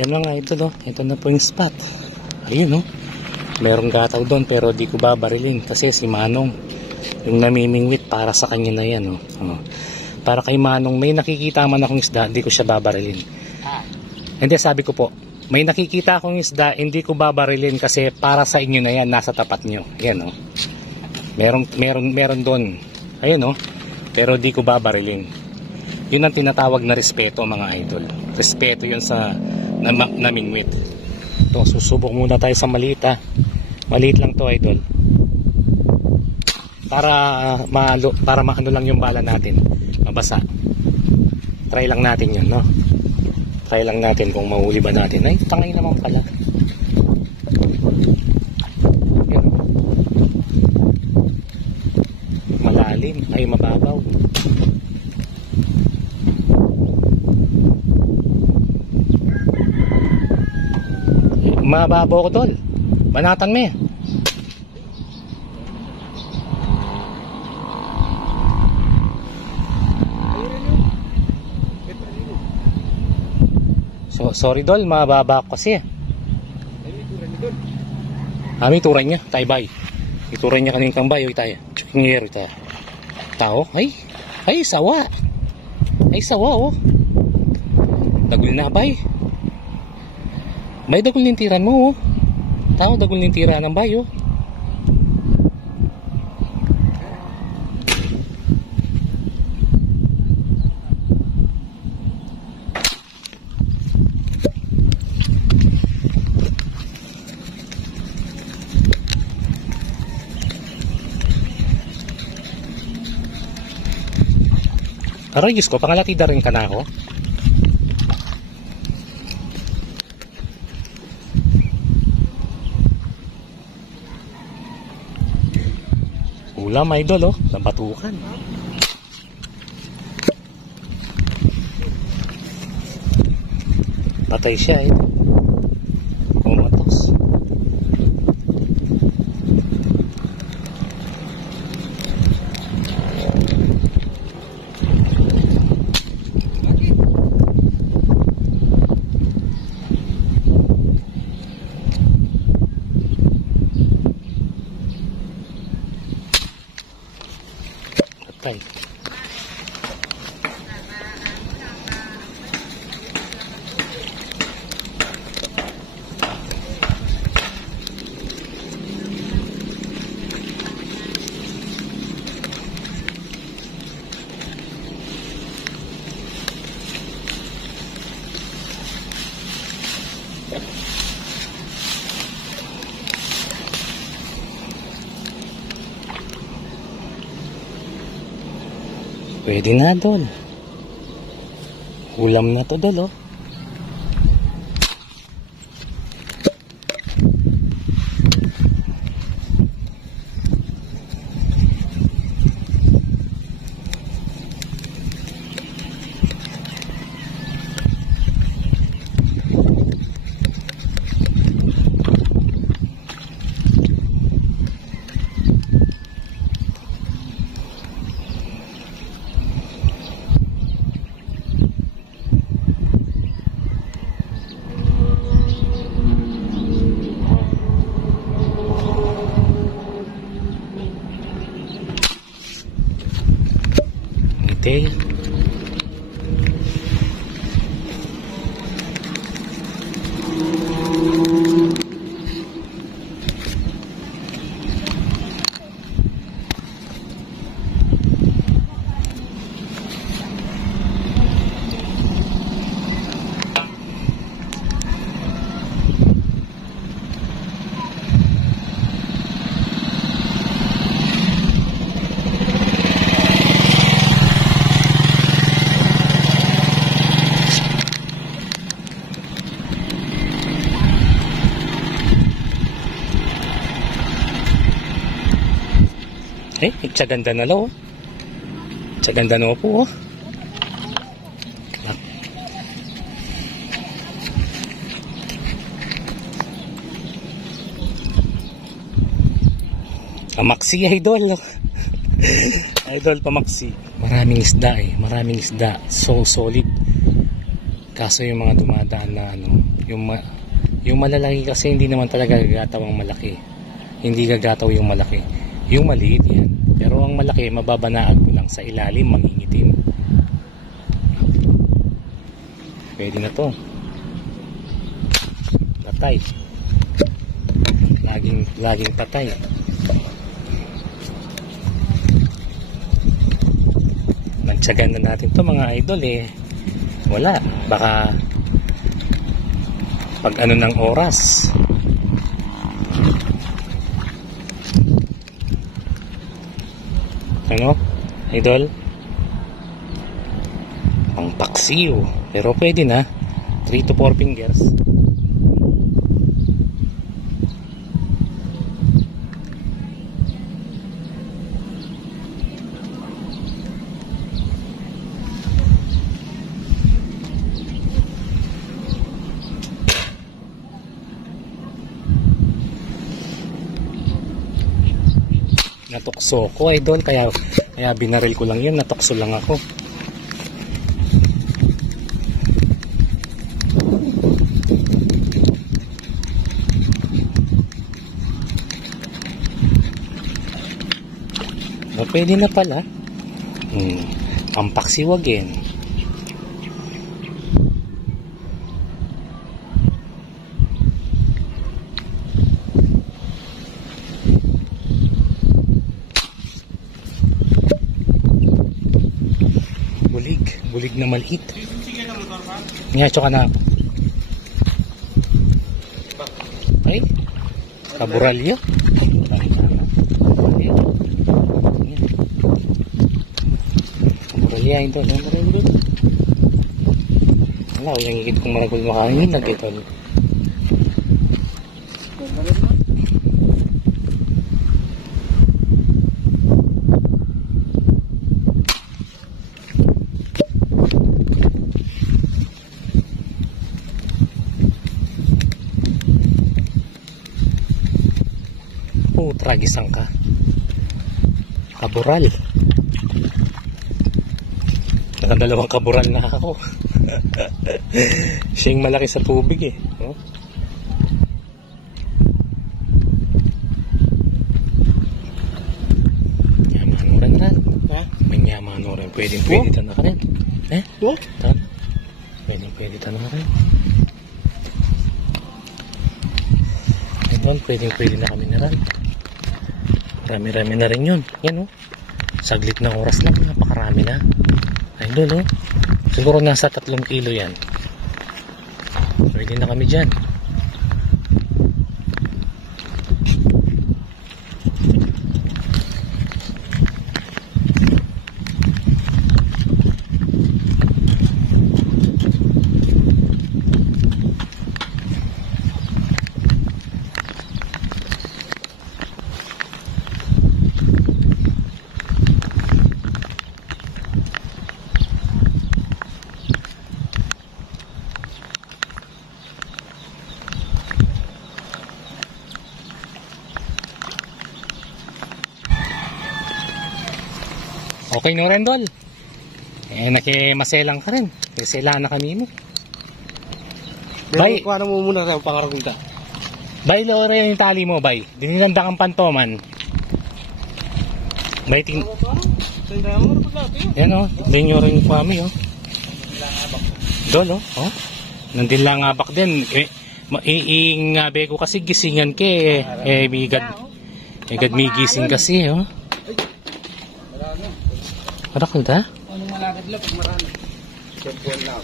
Yan lang nga ito, no? Ito na po yung spot. Ayun, no? Merong gataw doon pero di ko babarilin kasi si Manong yung namimingwit para sa kanya na yan, no? Para kay Manong may nakikita man akong isda, di ko siya babarilin. Hindi, sabi ko po, may nakikita akong isda, hindi ko babarilin kasi para sa inyo na yan, nasa tapat nyo. Yan, no? Meron doon. Ayun, no? Pero di ko babarilin. Yun ang tinatawag na respeto, mga idol. Respeto yun sa namingwit. Ito, susubok muna tayo sa maliit, ha. Maliit lang to, idol. Para maano lang yung bala natin. Mabasa. Try lang natin yun, no? Try lang natin kung mahuli ba natin. Ay, tangay naman pala. Yan. Malalim. Ay, mababaw. Mababaw ko, tol. Banatan me. So, sorry, dol. Mababa ko kasi. May turan niya. Taybay. Ituran niya kaning kambay. Uy, tayo. Chukingir, tayo. Tao. Ay, sawa. Ay, sawa, oh. Dagul na, bay. May dagul nintiran mo, oh. Tao, dagul nintiran ng bayo. Aray, Diyos ko, pangalatida rin ka na ako. Ulam, idol, oh. Nabatukan. Patay siya, eh. Umatos. Patay. Pwede na, dol. Ulam na to, dol, oh. Okay. Tsaganda na lo, oh. Tsaganda na po, oh. Pamaksi, idol. Idol, pamaksi. Maraming isda, eh. Maraming isda. So solid. Kaso yung mga dumadaan na ano, Yung malalaki kasi hindi naman talaga gagataw ang malaki. Hindi gagataw yung malaki. Yung maliit yan. Pero ang malaki, mababanaag mo lang sa ilalim, mangingitim. Pwede na to. Patay. Laging patay. Nagtsagan na natin to mga idol eh. Wala. Baka pag ano ng oras. Ano? Idol? Pang paksiw. Pero pwede na. 3 to 4 fingers. Natukso ko idol, kaya binaril ko lang yun, natukso lang ako. Pwede na pala. Pampaksiwagin. Bulig na maliit. Ngacho ka na. Ay, kaburalya. Kaburalya ito. Wala, yung higit kong maragol makangin na ito. Tragisang ka. Kabural. Nakadalawang kabural na ako. Siya yung malaki sa tubig eh. Oh. Yamanuran rin. Ha? May yamanuran. Pwede tanong ka rin. Eh? Pwede tanong ka rin. Ito, pwede na kami na rin. Rami-rami na rin yun. Yan o. Saglit na oras lang. Napakarami na. Ayun o. Siguro nasa 3 kilo yan. Pwede na kami dyan. Okay no Rendol. Nakimaselang ka rin. Nakiselaan na kami mo. Bay, kuha na mo muna sa pangaragulta. Bay, lore yung tali mo, bay. Dinilanda kang pantoman. Bay, yan o. Dinyo rin yung kami o. Dol o. Nandin lang abak din. Iingabe ko kasi gisingan ke. Migad may gising kasi o. Parakal ta? Anong malagad lang pag marami? Check one now.